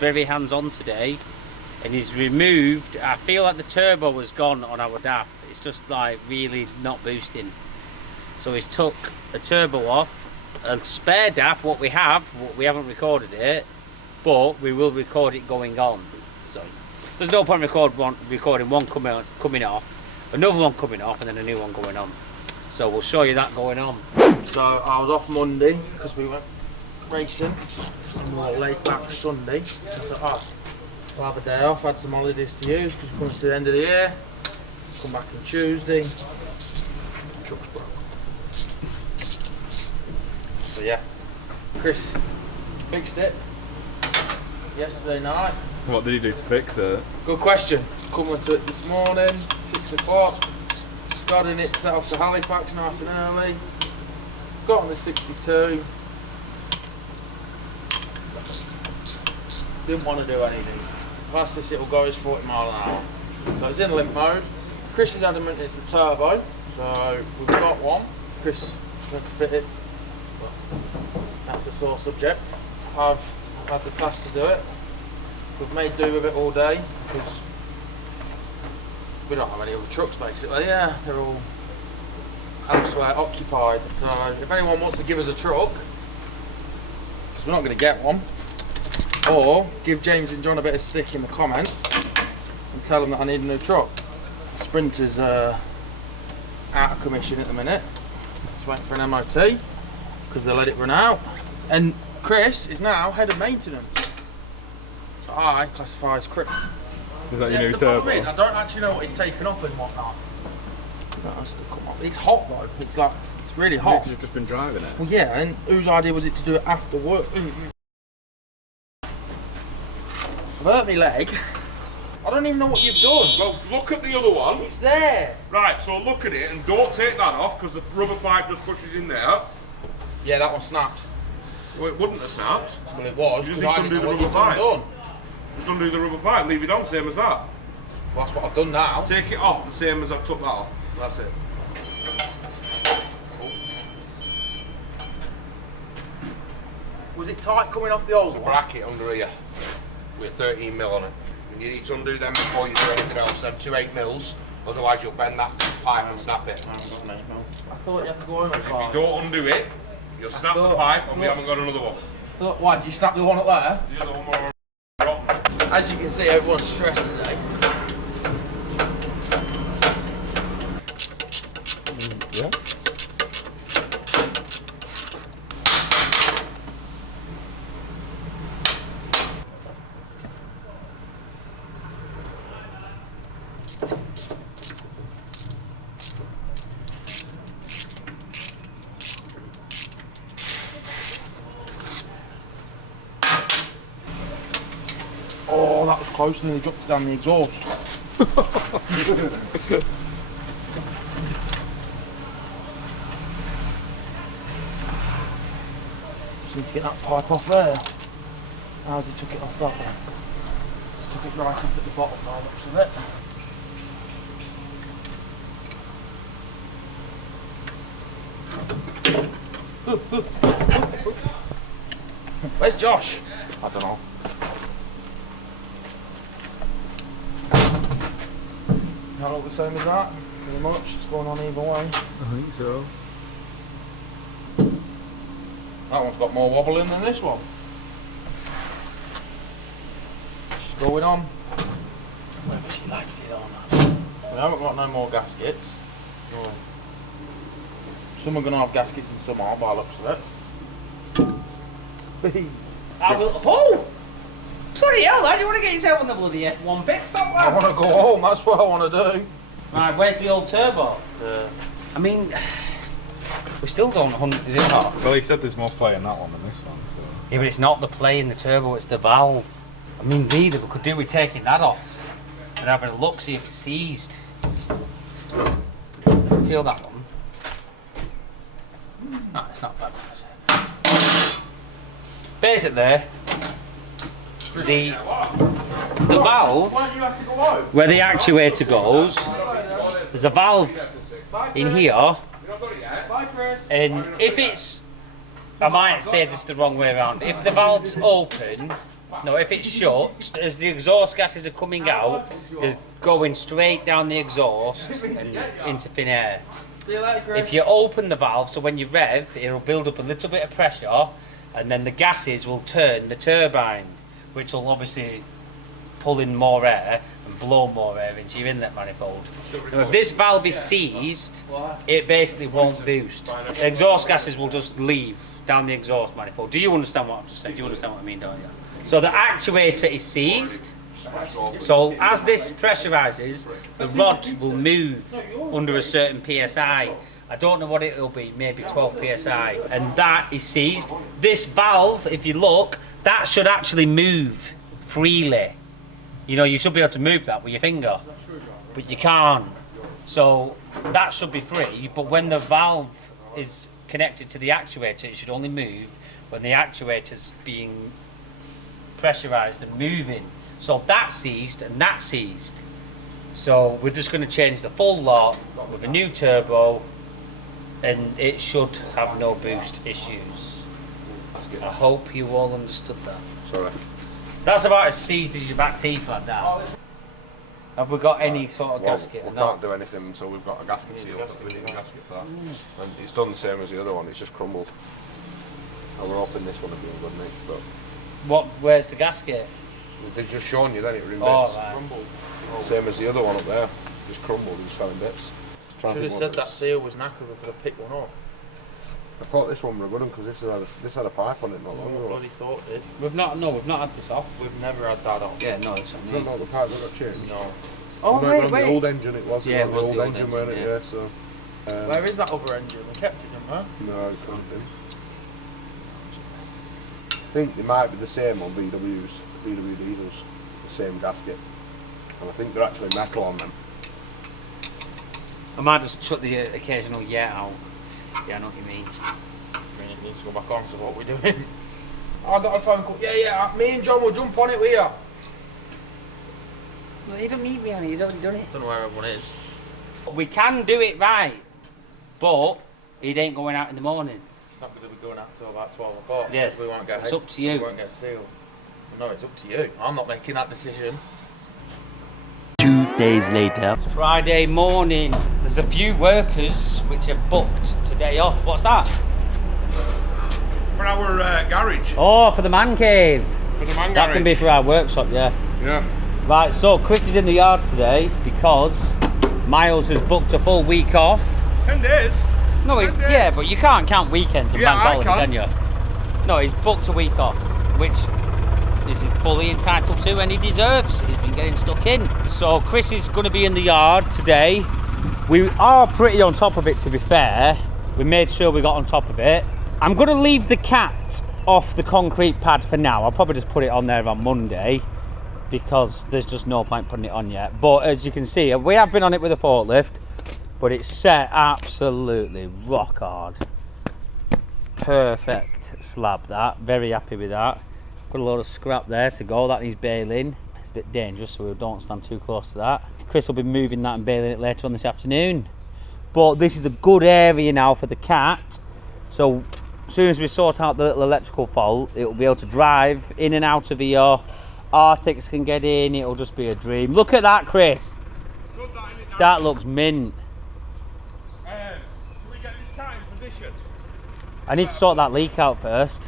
very hands-on today, and he's removed. I feel like the turbo was gone on our DAF. It's just like really not boosting. So he's took a turbo off, a spare DAF. What we haven't recorded it, but we will record it going on. So there's no point recording one coming off, another one coming off, and then a new one going on. So we'll show you that going on. So I was off Monday because we went racing, and we were laid back Sunday. I thought, I'll have a day off, had some holidays to use because we're coming to the end of the year. Come back on Tuesday. Truck's broke. So yeah, Chris fixed it yesterday night. What did he do to fix it? Good question. Coming to it this morning, 6 o'clock. Got in it, set off to Halifax nice and early. Got on the 62. Didn't want to do anything. Past this it'll go as 40 mile an hour. So it's in limp mode. Chris is adamant it's the turbo. So we've got one. Chris just went to fit it. But that's a sore subject. I've had the task to do it. We've made do with it all day because we don't have any other trucks basically. Yeah, they're all elsewhere occupied. So if anyone wants to give us a truck, because we're not going to get one, or give James and John a bit of stick in the comments and tell them that I need a new truck. The Sprinter's out of commission at the minute. Just waiting for an MOT because they let it run out. And Chris is now head of maintenance. So I classify as Chris. Is that your new turbo? Is, I don't actually know what he's taken off and whatnot. That has to come off. It's hot though. It's like, it's really hot. Because you've just been driving it. Well, yeah, and whose idea was it to do it after work? I've hurt my leg. I don't even know what you've done. Well, look at the other one. It's there. Right, so look at it and don't take that off because the rubber pipe just pushes in there. Yeah, that one snapped. Well, it wouldn't have snapped. Well, it was. You just 'cause need I to didn't undo know the what rubber you'd pipe. done. Just undo the rubber pipe, leave it on, same as that. Well, that's what I've done now. Take it off the same as I've took that off. That's it. Was it tight coming off the old one? Bracket under here with 13 mil on it. And you need to undo them before you do anything else. Them 2 8mm, otherwise you'll bend that pipe and snap it. I thought you had to go on as If far. you don't undo it, you'll snap the thought- pipe and we haven't got another one. Why, did you snap the one up there? The other one more rotten. As you can see, everyone's stressed today. Yeah. Oh, that was close, and he dropped it down the exhaust. Just need to get that pipe off there. How's he took it off that one? Just took it right off at the bottom by the looks of it. Where's Josh? I don't know. That look the same as that? Pretty much. It's going on either way. I think so. That one's got more wobble in than this one. She's going on. Whether she likes it or not. We haven't got no more gaskets. So some are going to have gaskets and some aren't by the looks of it. Speed. I will. Oh! Bloody hell, lad, you want to get yourself on the bloody F1 pit stop, I lad? want to go home, that's what I want to do. Right, where's the old turbo? I mean, we still don't hunt, is it not? Well, he said there's more play in that one than this one, so. Yeah, but it's not the play in the turbo, it's the valve. I mean, really, we could do with taking that off and having a look, see if it's seized. Feel that one. No, it's not bad, is it? Basically, the valve, Why don't you have to go home? where the actuator goes, there's a valve in here, Bye, Chris. and if it's, I might say this the wrong way around, if the valve's open No, if it's shut, as the exhaust gases are coming out, they're going straight down the exhaust and into thin air. See you later, Chris. If you open the valve, so when you rev, it'll build up a little bit of pressure, and then the gases will turn the turbine, which will obviously pull in more air and blow more air into your inlet manifold. Now, if this valve is seized, it basically won't boost. The exhaust gases will just leave down the exhaust manifold. Do you understand what I've just said? Do you understand what I mean, don't you? So the actuator is seized. So as this pressurizes, the rod will move under a certain PSI. I don't know what it'll be, maybe 12 PSI. And that is seized. This valve, if you look, that should actually move freely. You know, you should be able to move that with your finger, but you can't. So that should be free, but when the valve is connected to the actuator, it should only move when the actuator's being pressurized and moving. So that's seized and that's seized. So we're just going to change the full lot with a new turbo, and it should have no boost issues. I hope you all understood that. Sorry. That's about as seized as your back teeth like that. Have we got any sort of gasket or We not? can't do anything until we've got a gasket seal. We need a gasket for that. And it's done the same as the other one, it's just crumbled. And we're hoping this one will be in good nick, but Where's the gasket? they've just shown you then it were in Oh, bits. right. Same as the other one up there, just crumbled, it just fell in bits. Should have said that seal was knackered, we could have picked one up. I thought this one were a good one because this had a pipe on it not long ago. Bloody thought did. We've not had this off. We've never had that on. Yeah, no, it's Do you know the pipe that got changed? No. Oh, No, on the old engine it was. Yeah, Yeah, it the was old the old engine, engine, weren't it? yeah. Yeah, so. Where is that other engine? We kept it, didn't we? No, it's gone in. I think they might be the same on VW diesels, the same gasket. And I think they're actually metal on them. I might just chuck the occasional out. Yeah, I know what you mean. It needs to go back on, so what we're doing. I got a phone call. Yeah, me and John will jump on it with you. Well, he don't need me on it, he's already done it. Don't know where everyone is. We can do it right, but it ain't going out in the morning. It's not going to be going out till about 12 o'clock. Yeah, because we won't get. it's up to you. We won't get a seal. No, it's up to you. I'm not making that decision. 2 days later. Friday morning. There's a few workers which have booked today off. What's that? For our garage. Oh, for the man cave. For the man That garage. can be for our workshop, yeah. Yeah. Right, so Chris is in the yard today because Miles has booked a full week off. 10 days. No, 10 he's days. yeah, but you can't count weekends and Yeah, bank I holiday, can. can you? No, he's booked a week off, which is fully entitled to, and he deserves. He's been getting stuck in. So Chris is going to be in the yard today. We are pretty on top of it, to be fair. We made sure we got on top of it. I'm going to leave the cat off the concrete pad for now. I'll probably just put it on there on Monday because there's just no point putting it on yet. But as you can see, we have been on it with a forklift, but it's set absolutely rock hard. Perfect slab, that. Very happy with that. Got a load of scrap there to go. That needs baling. It's a bit dangerous, so we don't stand too close to that. Chris will be moving that and baling it later on this afternoon. But this is a good area now for the cat. So as soon as we sort out the little electrical fault, it will be able to drive in and out of here. Arctics can get in. It'll just be a dream. Look at that, Chris. Good, that, innit, That looks mint. Can we get this car in position? I need to sort that leak out first.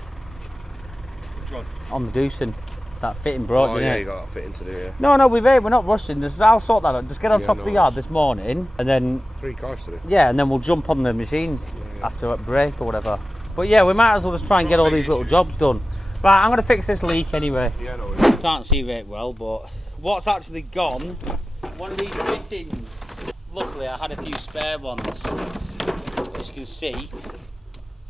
Which one? On the Doosan. That fitting broke, Oh didn't yeah, it? you got that fitting to do, yeah. No, we're not rushing. I'll sort that out. Just get on Yeah, top of the no yard worries. this morning, and then 3 cars to do. yeah, and then we'll jump on the machines after a break or whatever. But yeah, we might as well just try and get all these little jobs done. Right, I'm gonna fix this leak anyway. Yeah, no You can't see very well, but what's actually gone? One of these fittings. Luckily, I had a few spare ones. As you can see,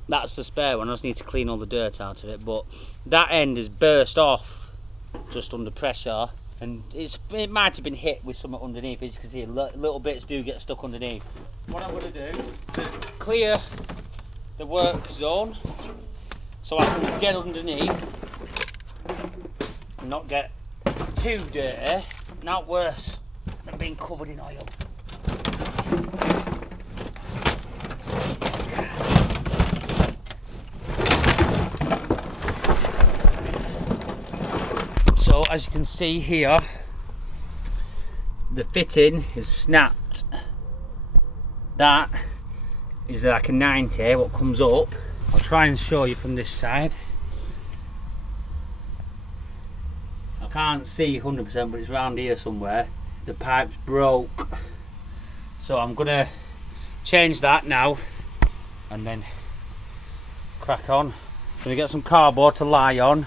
that's the spare one. I just need to clean all the dirt out of it. But that end is burst off just under pressure, and it might have been hit with something underneath. As you can see, little bits do get stuck underneath. What I'm going to do is clear the work zone so I can get underneath and not get too dirty. Not worse than being covered in oil. as you can see here, the fitting is snapped. That is like a 90, what comes up. I'll try and show you from this side. I can't see 100%, but it's around here somewhere. The pipe's broke, so I'm gonna change that now and then crack on. I'm gonna get some cardboard to lie on,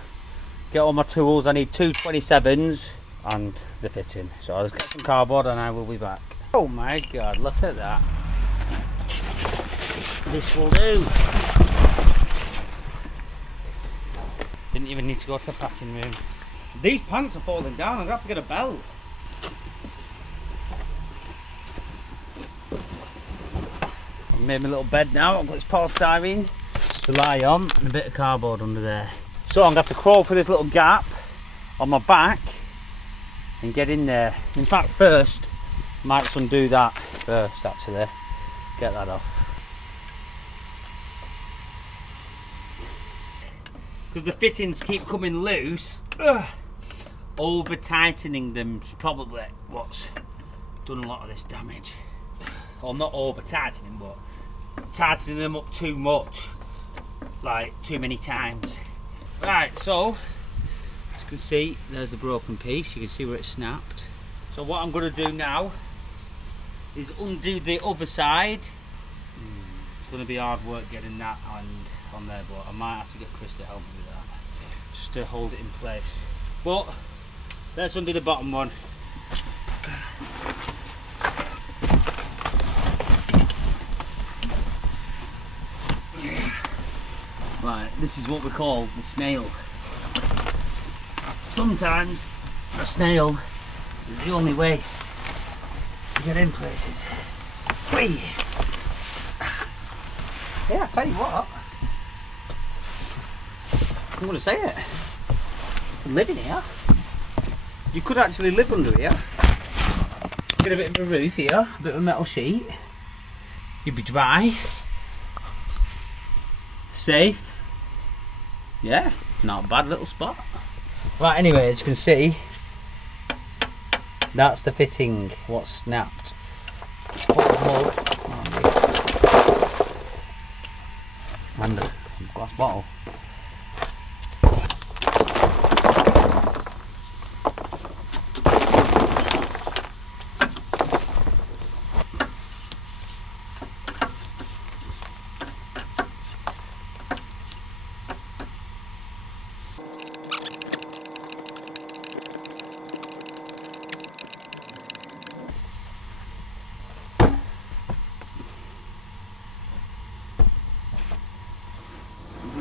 get all my tools. I need two 27s and the fitting. So let's get some cardboard and I will be back. Oh my god, look at that. This will do. Didn't even need to go to the packing room. These pants are falling down, I'm gonna have to get a belt. I've made my little bed now. I've got this polystyrene to lie on and a bit of cardboard under there. So I'm gonna have to crawl through this little gap on my back and get in there. In fact, first, I might undo that first actually. Get that off. Because the fittings keep coming loose, over tightening them is probably what's done a lot of this damage. Or not over tightening, but tightening them up too much, like too many times. Right, so as you can see, there's the broken piece. You can see where it snapped. So what I'm going to do now is undo the other side. It's going to be hard work getting that on there, but I might have to get Chris to help me with that, just to hold it in place. But let's undo the bottom one. Right, this is what we call the snail. Sometimes a snail is the only way to get in places. Whee! Yeah, I tell you what, I'm going to say it. You live in here. You could actually live under here. Get a bit of a roof here, a bit of a metal sheet. You'd be dry, safe. Yeah, not a bad little spot. Right, anyway, as you can see, that's the fitting, what's snapped. Put the mug and the glass bottle.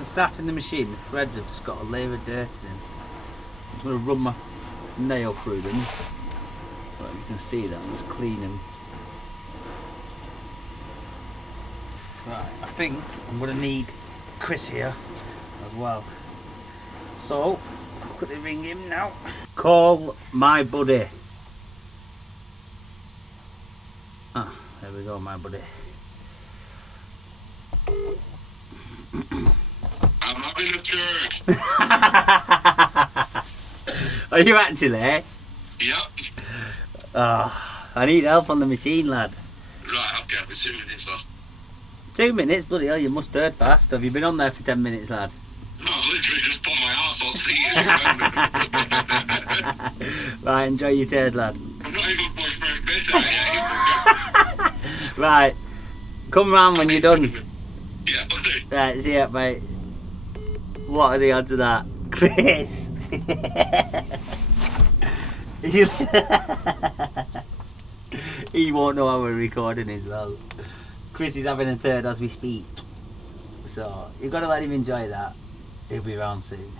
Sat in the machine, the threads have just got a layer of dirt in them. I'm just going to run my nail through them. But you can see that, I'm just clean them. Right, I think I'm going to need Chris here as well. So, I'll quickly ring him now. Call my buddy. Ah, there we go, my buddy. I'm having a turd. Are you actually? Yep. Oh, I need help on the machine, lad. Right, okay, I'll be 2 minutes, lad. 2 minutes? Bloody hell, you must turd fast. Have you been on there for 10 minutes, lad? No, I literally just put my arse on seas. Right, enjoy your turd, lad. I'm not even pushed first bit yet. Right, come round when you're done. Yeah, I'll do. Right, see ya, mate. What are the odds of that? Chris! He won't know how we're recording as well. Chris is having a turd as we speak. So, you've got to let him enjoy that. He'll be around soon.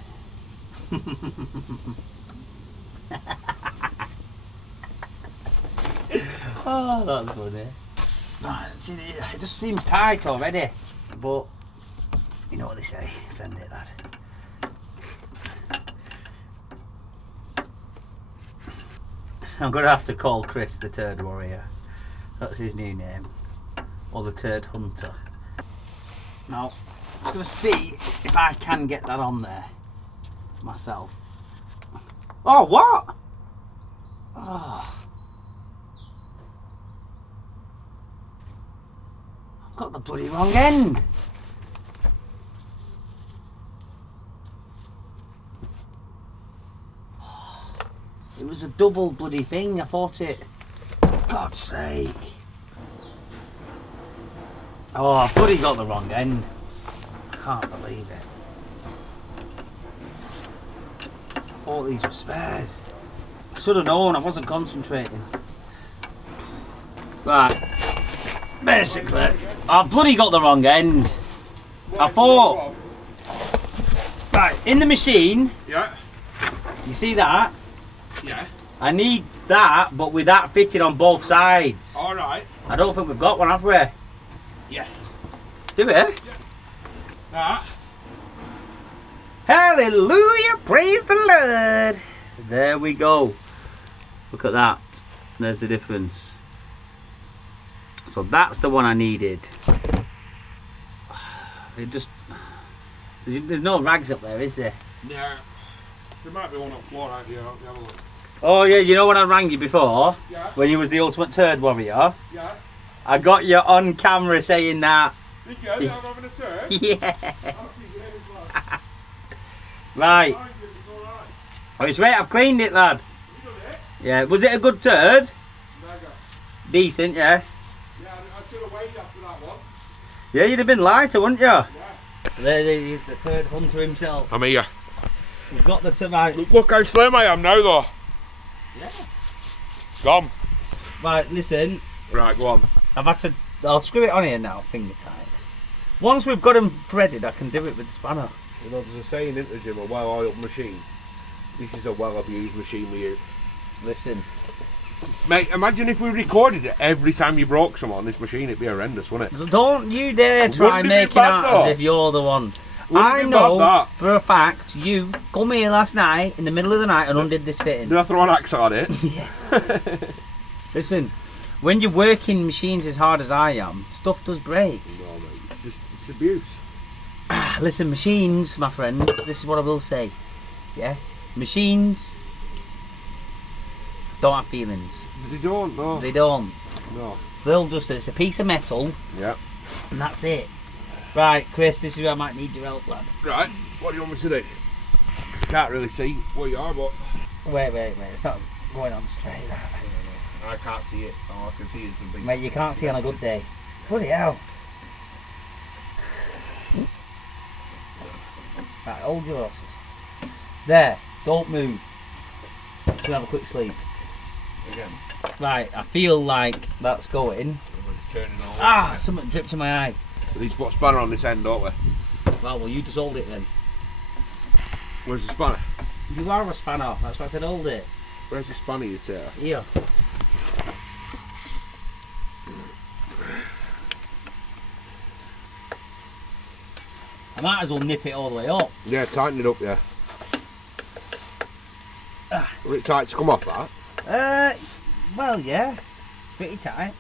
Oh, that's funny. Right, see, it just seems tight already. But, you know what they say, send it, lad. I'm going to have to call Chris the Turd Warrior. That's his new name. Or the Turd Hunter. Now, I'm just going to see if I can get that on there myself. Oh, what? Oh. I've got the bloody wrong end. It was a double bloody thing, I thought it. God's sake. Oh, I've bloody got the wrong end. I can't believe it. I thought these were spares. I should have known, I wasn't concentrating. Right. Basically, I've bloody got the wrong end. I thought... Right, in the machine, Yeah. you see that? Yeah. I need that, but with that fitted on both sides. All right. I don't think we've got one, have we? Yeah. Do we? That. Hallelujah! Praise the Lord! There we go. Look at that. There's the difference. So that's the one I needed. It just... There's no rags up there, is there? Yeah. There might be one on the floor out here. Have a look. Oh yeah, you know when I rang you before? Yeah. When you was the ultimate turd warrior? Yeah. I got you on camera saying that. Did you? I'm having a turn. Yeah. Right. Oh, it's right, I've cleaned it, lad. You done it? Yeah, was it a good turd? Mega. Decent, yeah. Yeah, I should have weighed after that one. Yeah, you'd have been lighter, wouldn't you? Yeah. There is the turd hunter himself. I'm here. We've got the right. Look how slim I am now, though. Yeah. Gone. Right, listen. Right, go on. I've had to. I'll screw it on here now, finger tight. Once we've got them threaded, I can do it with the spanner. You know, there's a saying in the gym, a well-oiled machine. This is a well-abused machine we use. Listen. Mate, imagine if we recorded it every time you broke some on this machine, it'd be horrendous, wouldn't it? Don't you dare try Wouldn't it be making bad, out though? as if you're the one. Wouldn't I it be know bad, that? for a fact you come here last night in the middle of the night and undid this fitting. Did I throw an axe on it? Yeah. Listen, when you're working machines as hard as I am, stuff does break. No, mate, it's abuse. Listen, machines, my friend, this is what I will say. Yeah? Machines don't have feelings. They don't, no. They don't. No. They'll just, it's a piece of metal Yeah. and that's it. Right, Chris, this is where I might need your help, lad. Right, what do you want me to do? 'Cause I can't really see where you are, but... Wait, it's not going on straight. I can't see it. All I can see is the big... Mate, you can't see on a good day. Bloody hell. Right, hold your horses. There, don't move. Just have a quick sleep. Again. Right, I feel like that's going. It's turning all Something dripped in my eye. We need to put a spanner on this end, don't we? Well, you just hold it then. Where's the spanner? You are a spanner, that's why I said hold it. Where's the spanner, you tater? Here. I might as well nip it all the way up. Yeah, tighten it up, yeah. Was it tight to come off that? Well, yeah. Pretty tight.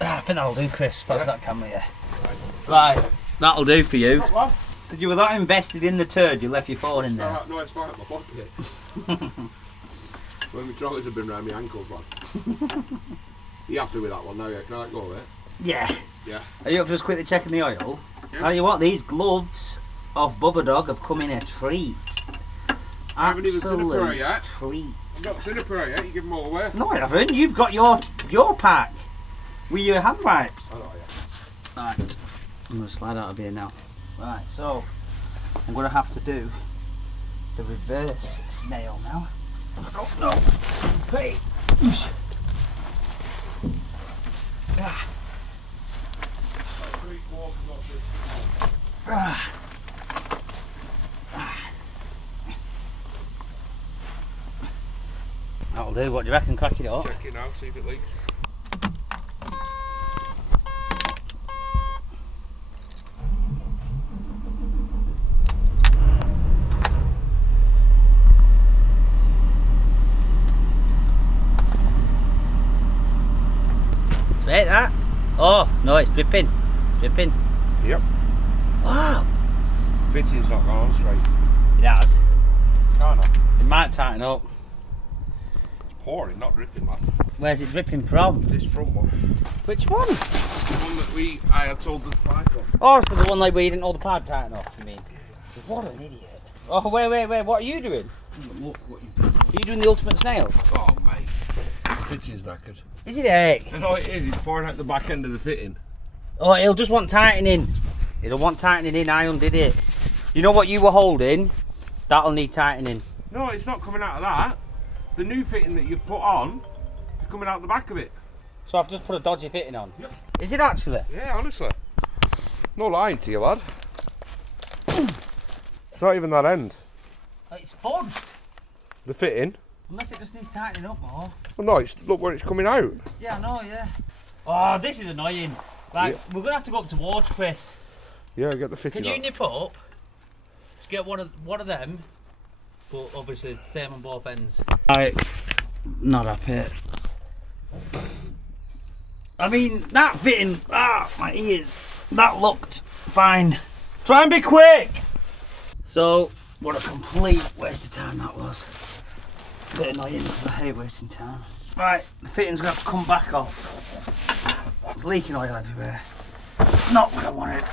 I think that'll do, Chris. Pass that camera, yeah. Right, that'll do for you. So you were that invested in the turd, you left your phone in there. No, it's fine, my pocket. Well, my trolleys have been round my ankles, lad. You happy with that one now, yeah? Can I let go of it? Yeah. Yeah. Are you up for just quickly checking the oil? Yeah. Tell you what, these gloves off Bubba Dog have come in a treat. I haven't even seen a pair Absolute yet. treat. I've not seen a pair yet, you give them all away. No, I haven't. You've got your pack with your hand wipes. I know, yeah. Right, I'm going to slide out of here now. Right, so I'm going to have to do the reverse snail now. I don't know. Hey. Oosh. Ah. Ah. Ah. That'll do. What do you reckon? Crack it up. Check it now, see if it leaks. it's dripping. Dripping. Yep. Wow. Fitting's not gone on straight. It has. Can't I? It might tighten up. It's pouring, not dripping, man. Where's it dripping from? This front one. Which one? The one that I had told the pipe on. Oh, so the one like where you didn't hold the pipe tight enough, you mean? What an idiot. Oh, wait, what are you doing? Look what you... Are you doing the ultimate snail? Oh, mate. The fitting's knackered. Is it, eh? I know it is, it's pouring out the back end of the fitting. Oh, it'll just want tightening. It'll want tightening in, I undid it. You know what you were holding? That'll need tightening. No, it's not coming out of that. The new fitting that you've put on is coming out the back of it. So I've just put a dodgy fitting on? Yep. Is it actually? Yeah, honestly. No lying to you, lad. It's not even that end. It's fudged. The fitting. Unless it just needs tightening up more. Well, no, look where it's coming out. Yeah, I know, yeah. Oh, this is annoying. Right, Yeah. we're going to have to go up towards Chris. Yeah, get the fitting Can you on. nip up? Let's get one of them, but obviously same on both ends. Right, not happy. I mean, that fitting, my ears, that looked fine. Try and be quick! So, what a complete waste of time that was. A bit annoying because I hate wasting time. Right, the fitting's going to have to come back off. It's leaking oil everywhere. Not what I wanted.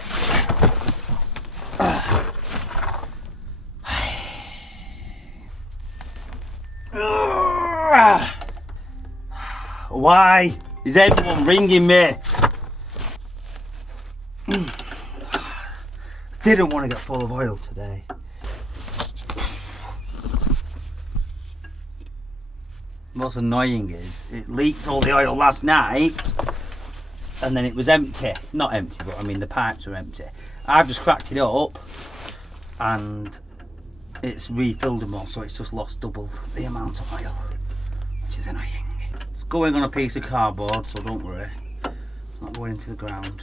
Why is everyone ringing me? Didn't want to get full of oil today. What's annoying is it leaked all the oil last night and then it was empty. Not empty, but I mean the pipes were empty. I've just cracked it up and it's refilled them all, so it's just lost double the amount of oil, which is annoying. It's going on a piece of cardboard, so don't worry. It's not going into the ground.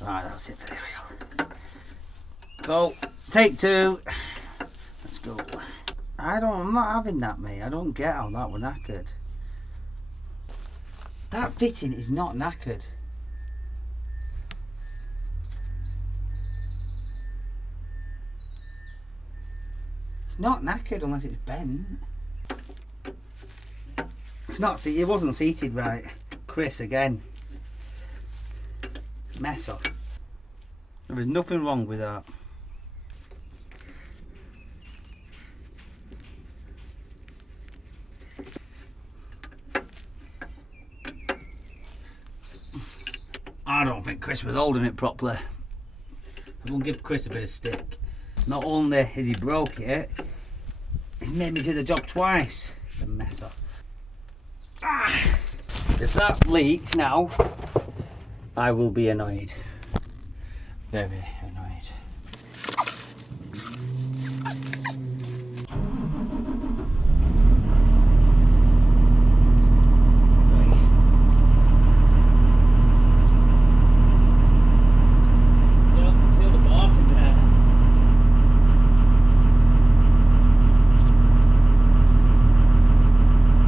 Right, that's it for the oil. So, take two. Let's go. I'm not having that, mate. I don't get how that was knackered. That fitting is not knackered. It's not knackered unless it's bent. It's not. It wasn't seated right. Chris again. Mess up. There is nothing wrong with that. I don't think Chris was holding it properly. I'm going to give Chris a bit of stick. Not only has he broke it, he's made me do the job twice. The mess up. If that leaks now, I will be annoyed. Very annoyed.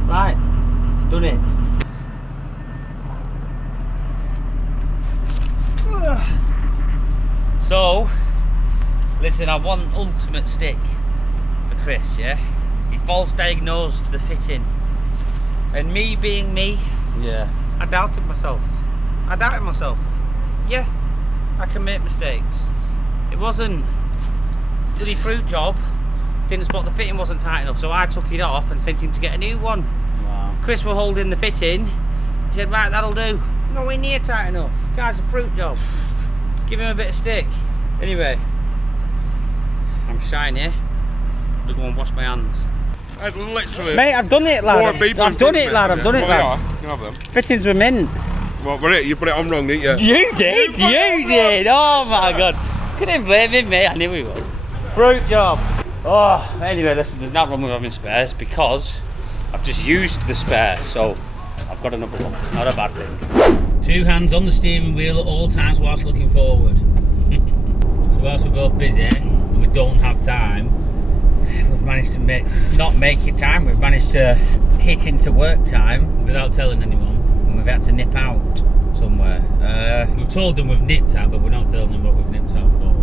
Right, done it. So, listen, I want ultimate stick for Chris, yeah? He false diagnosed the fitting. And me being me, Yeah. I doubted myself. Yeah, I can make mistakes. It wasn't bloody fruit job. Didn't spot the fitting wasn't tight enough, so I took it off and sent him to get a new one. Wow. Chris were holding the fitting. He said, right, that'll do. Nowhere near tight enough. Guy's a fruit job. Give him a bit of stick. Anyway, I'm shiny. I'm gonna go and wash my hands. I'd literally... Mate, I've done it, lad. I've done it, lad. You can have them. Fittings were mint. Well, you put it on wrong, didn't you? You did. Oh my god. Couldn't blame him, mate. I knew he would. Fruit job. Oh, anyway, listen, there's nothing wrong with having spares because I've just used the spare, so I've got another one. Not a bad thing. 2 hands on the steering wheel at all times whilst looking forward. So whilst we're both busy, and we're don't have time. We've managed to not make it time. We've managed to hit into work time Without telling anyone. and we've had to nip out somewhere. We've told them we've nipped out, but we're not telling them what we've nipped out for.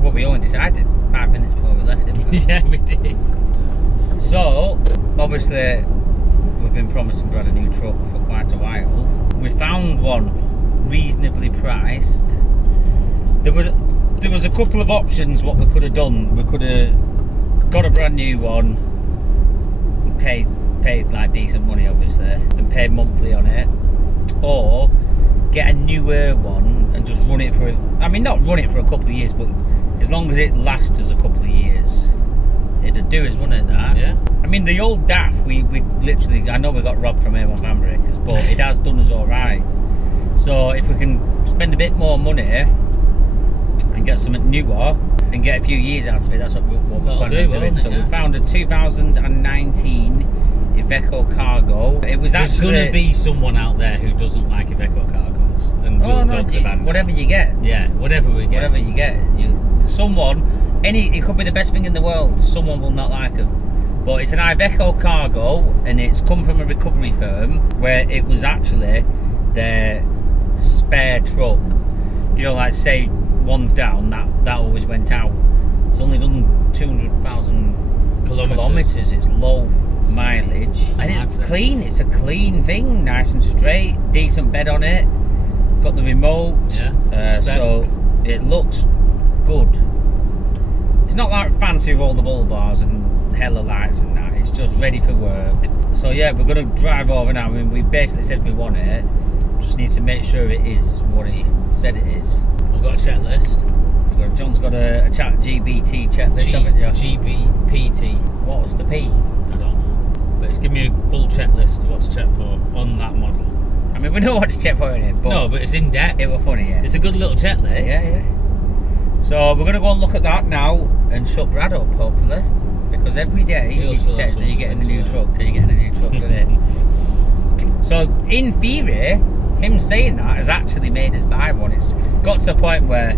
What we only decided 5 minutes before we left, didn't we? Yeah, we did. So, obviously, we've been promising Brad a new truck for quite a while. We found one reasonably priced. There was a couple of options what we could have done. We could have got a brand new one and paid like decent money, obviously, and paid monthly on it, or get a newer one and just run it for not run it for a couple of years, but as long as it lasts us a couple of years, it'd do us, wouldn't it? That. Yeah. I mean, the old DAF, we literally, I know we got robbed from A1 van breakers, but it has done us all right. So if we can spend a bit more money and get something newer and get a few years out of it, that's what we're planning on doing. So we found a 2019 Iveco Cargo. It was There's actually going to be someone out there who doesn't like Iveco Cargos and will dog the van. whatever you get. Yeah, whatever we get. Whatever you get. It could be the best thing in the world. Someone will not like them. But it's an Iveco Cargo, and it's come from a recovery firm where it was actually their spare truck. You know, like say one's down, that always went out. It's only done 200,000 kilometres. It's low mileage, and it's clean. It's a clean thing, nice and straight, decent bed on it. Got the remote, so it looks good. It's not like fancy with all the bull bars and hella lights and that. It's just ready for work. So yeah, we're gonna drive over now. I mean, we basically said we want it. Just need to make sure it is what he said it is. I've got a checklist. John's got a chat GBT checklist, haven't you? GBPT. What was the P? I don't know. But it's giving me a full checklist of what to check for on that model. I mean, we know what to check for in it, but no, but it's in depth. It was funny, yeah. It's a good little checklist. Yeah. So we're gonna go and look at that now and shut Brad up, hopefully, because every day he says, "Are you getting a new truck? Are you getting a new truck?" Today? So in theory, him saying that has actually made us buy one. It's got to the point where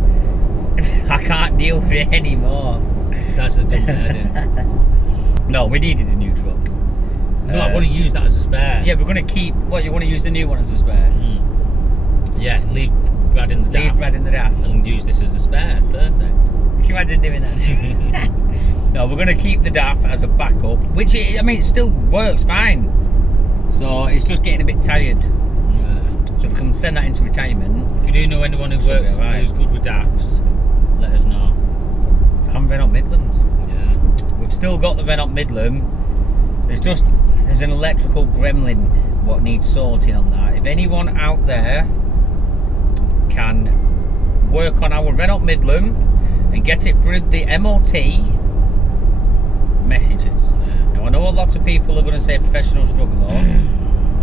I can't deal with it anymore. It's actually done there, didn't No, we needed a new truck. No, I want to use that as a spare. Yeah, we're going to keep... What, you want to use the new one as a spare? Yeah, leave Brad in the DAF. Leave Brad in the DAF. And use this as a spare. Perfect. Can you imagine doing that? No, we're going to keep the DAF as a backup, which, it still works fine. So it's just getting a bit tired. So we can send that into retirement. If you do know anyone who works, who's good with DAFs, let us know. I'm Renault Midlands. Yeah. We've still got the Renault Midland. There's an electrical gremlin what needs sorting on that. If anyone out there can work on our Renault Midland and get it through the MOT, messages. Yeah. Now I know a lot of people are going to say professional struggler.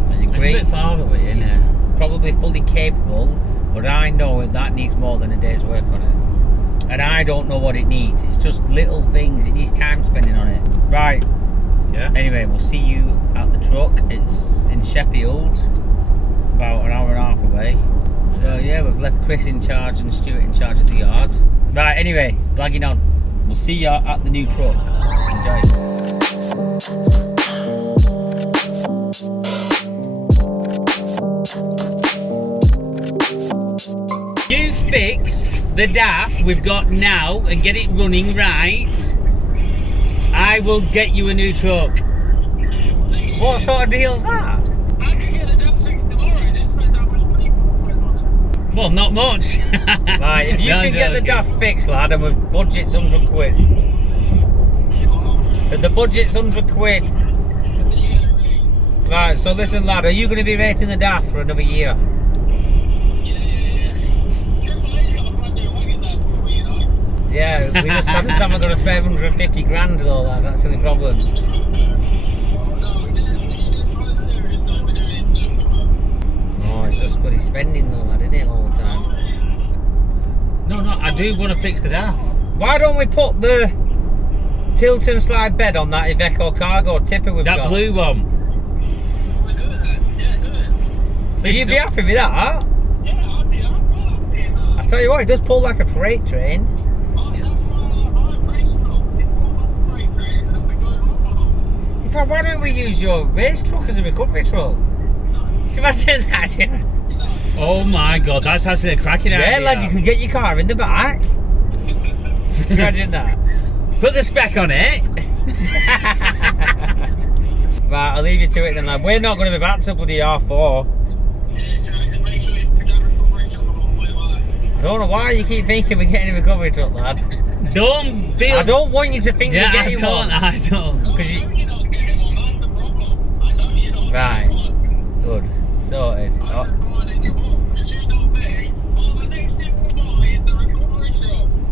It's a bit far away, isn't it? Probably fully capable, but I know that needs more than a day's work on it. And I don't know what it needs. It's just little things. It needs time spending on it. Right. Yeah. Anyway, we'll see you at the truck. It's in Sheffield, about an hour and a half away. So yeah, we've left Chris in charge and Stuart in charge of the yard. Right, anyway, blagging on. We'll see you at the new truck. Enjoy. You fix the DAF we've got now and get it running right, I will get you a new truck. What sort of deal's that? I can get the DAF fixed tomorrow, it just depends how much money you want. Well, not much. Right, if you No, can get the joking. DAF fixed, lad, and with budget's 100 quid. So the budget's 100 quid. Right, so listen, lad, are you going to be rating the DAF for another year? Yeah, we just haven't got to spare 150 grand though, lad, that's the only problem. Oh, it's just bloody spending though, lad, isn't it, all the time? No, I do want to fix the DAF. Why don't we put the tilt and slide bed on that Iveco Cargo tipper we've got? That blue one. So you'd be happy with that? Yeah, I'd be happy. I tell you what, it does pull like a freight train. Why don't we use your race truck as a recovery truck? Can you imagine that? Yeah. Oh my god, that's actually a cracking idea. Yeah, lad, you can get your car in the back. Imagine that. Put the spec on it. Right, I'll leave you to it then, lad. We're not going to be back till bloody R4. I don't know why you keep thinking we're getting a recovery truck, lad. Don't feel. I don't want you to think we're getting one. I don't. Right. Good. Sorted. Oh.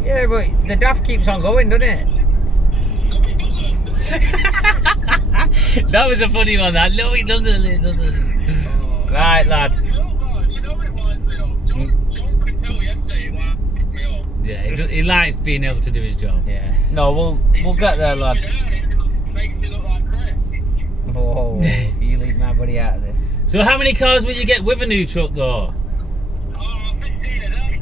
Yeah, but the daft keeps on going, doesn't it? That was a funny one, that. No, it doesn't. It doesn't. Right, lad. Yeah, he likes being able to do his job. Yeah. No, we'll get there, lad. Whoa, you leave my buddy out of this. So how many cars will you get with a new truck, though? 15 a day.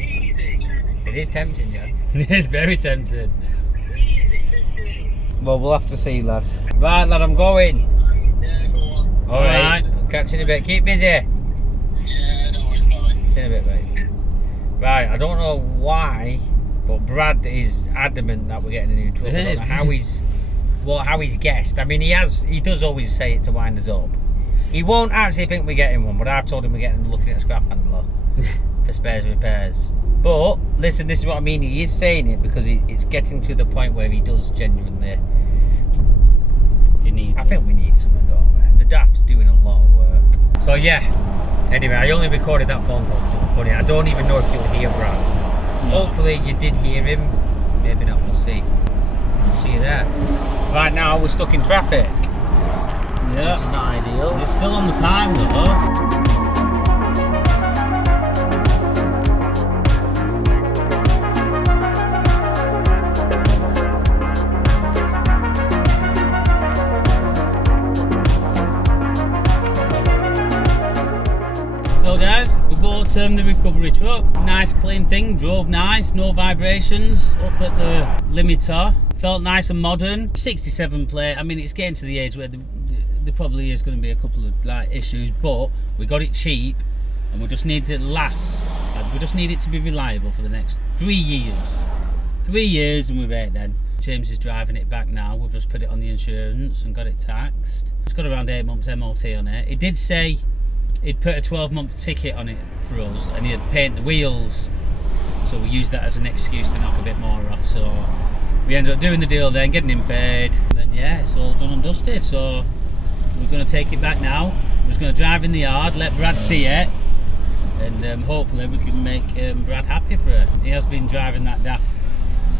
Easy. It is tempting, John. It is very tempting. Easy 15. Well, we'll have to see, lad. Right, lad, I'm going. Yeah, go on. All right. I'll catch you in a bit. Keep busy. Yeah, no, it's fine. See you in a bit, mate. Right, I don't know why, but Brad is adamant that we're getting a new truck. I don't know how he's guessed. I mean, he does always say it to wind us up. He won't actually think we're getting one, but I've told him we're looking at a scrap handler for spares repairs. But listen, this is what I mean. He is saying it because it's getting to the point where he does genuinely. I think we need someone, don't we? The daft's doing a lot of work. So yeah. Anyway, I only recorded that phone call, so it's funny. I don't even know if you'll hear Brad. No. Hopefully you did hear him. Maybe not, we'll see. We'll see you there. Right now we're stuck in traffic. Yeah. Which is not ideal. It's still on the time though. So guys, we bought the recovery truck. Nice clean thing, drove nice, no vibrations. Up at the limiter, felt nice and modern. 67 plate. I mean, it's getting to the age where there probably is going to be a couple of issues, but we got it cheap, and we just need it to last. We just need it to be reliable for the next 3 years. 3 years, and we've ate then. James is driving it back now. We've just put it on the insurance and got it taxed. It's got around 8 months MOT on it. It did say he'd put a 12-month ticket on it for us, and he'd paint the wheels, so we used that as an excuse to knock a bit more off. So we ended up doing the deal then, getting him paid, and then yeah, it's all done and dusted. So we're going to take it back now. We're just going to drive in the yard, let Brad see it, and hopefully we can make Brad happy for it. He has been driving that daft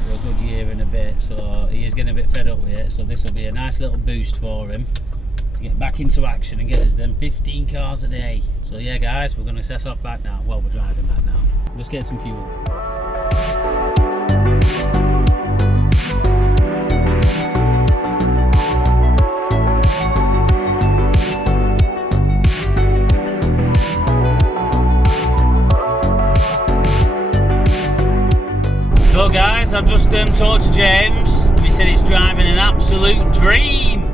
for a good year and a bit, so he is getting a bit fed up with it. So this will be a nice little boost for him to get back into action and get us them 15 cars a day. So yeah guys, we're going to set off back now. Well, we're driving back now. Let's get some fuel. So guys, I've just talked to James. He said he's driving an absolute dream.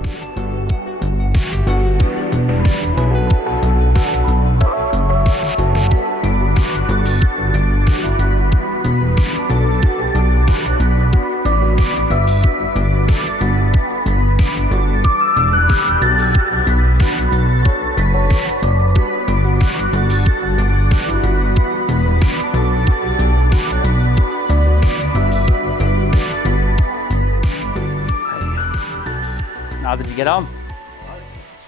How did you get on? Right.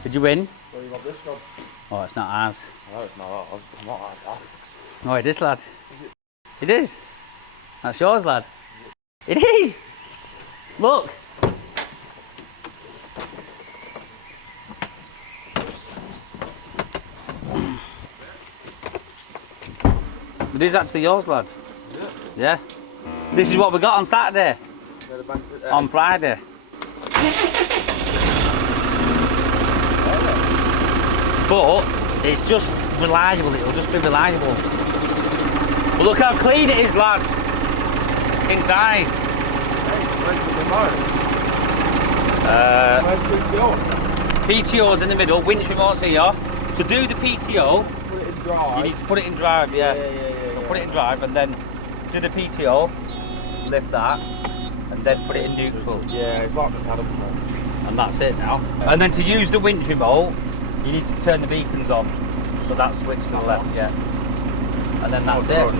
Did you win? Well, you got this job. Oh, it's not ours. No, it's not ours. I'm not like that. No, it is, lad. It is. That's yours, lad. It is. Look. It is actually yours, lad. Is it? Yeah. This is what we got on Saturday. On Friday. But it's just reliable, it'll just be reliable. But look how clean it is, lad. Inside. Hey, where's the remote? Where's PTO? PTO's in the middle, winch remote's here. To do the PTO, Put it in drive. you need to put it in drive, yeah. Yeah. Put it in drive and then do the PTO, lift that, and then put it in neutral. Yeah, it's like the Cadams one. And that's it now. And then to use the winch remote, you need to turn the beacons on. So that switch to the left, yeah. And then that's it.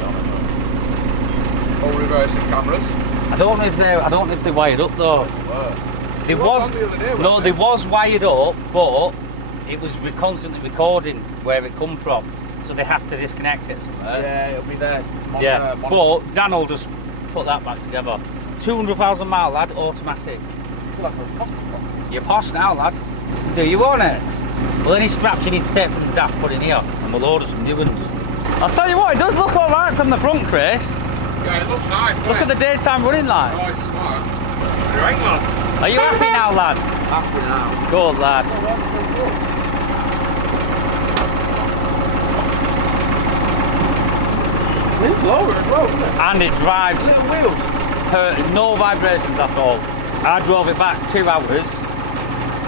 All reversing cameras. I don't know if they're wired up though. They was wired up, but it was constantly recording where it come from. So they have to disconnect it somewhere. Yeah, it'll be there. But Dan will just put that back together. 200,000 mile lad, automatic. You're posh now, lad. Do you want it? Well, any straps you need to take from the daft, put in here, and we'll order some new ones. I'll tell you what, it does look alright from the front, Chris. Yeah, it looks nice. Look at the daytime running light. Oh, it's smart. Right, lad. Are you happy now, lad? Happy now. Good, lad. It's lower as well, isn't it? And it drives Little wheels. no vibrations at all. I drove it back 2 hours,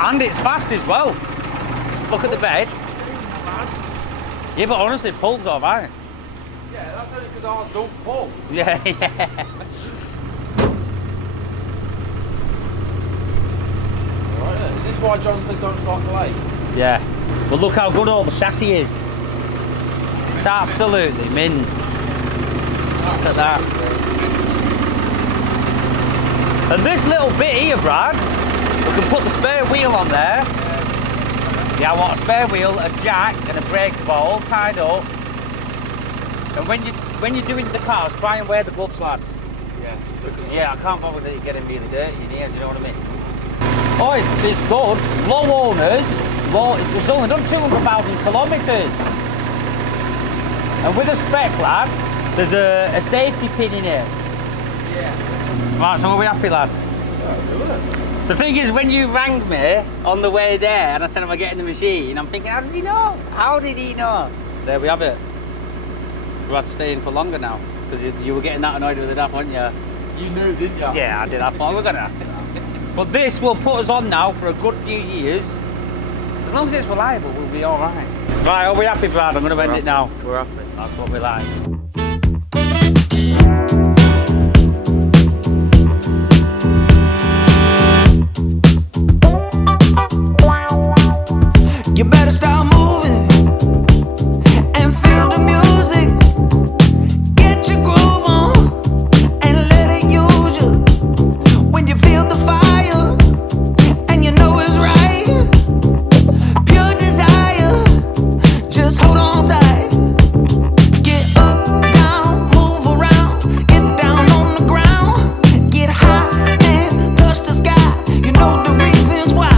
and it's fast as well. Look at the bed. Yeah, but honestly, it pulls alright. Yeah, that's only because ours don't pull. Yeah. Right, is this why John said don't start till 8? Yeah. But look how good all the chassis is. It's absolutely mint. Look at that. And this little bit here, Brad, we can put the spare wheel on there. Yeah, I want a spare wheel, a jack and a brake ball tied up. And when you're doing the cars, try and wear the gloves, lad. Yeah. Because yeah, I can't bother that you're getting really dirty in here, do you know what I mean? Oh, it's good. Low owners, it's only done 200,000 kilometres. And with a spec, lad, there's a safety pin in here. Yeah. Right, so are we happy, lad? The thing is, when you rang me on the way there and I said I'm getting the machine, I'm thinking, how does he know? How did he know? There we have it. We had to stay in for longer now, because you were getting that annoyed with the DAF, weren't you? You knew, didn't you? Yeah, I did. I thought we're going to have to. But this will put us on now for a good few years. As long as it's reliable, we'll be all right. Right, are we happy, Brad? I'm going to end it now. We're happy. That's what we like. You better start moving and feel the music. Get your groove on and let it use you. When you feel the fire and you know it's right, pure desire, just hold on tight. Get up, down, move around, get down on the ground, get high and touch the sky. You know the reasons why.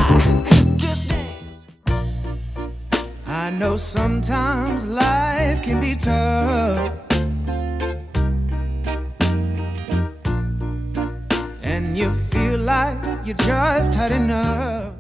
Just dance. I know sometimes life can be tough, and you feel like you just had enough.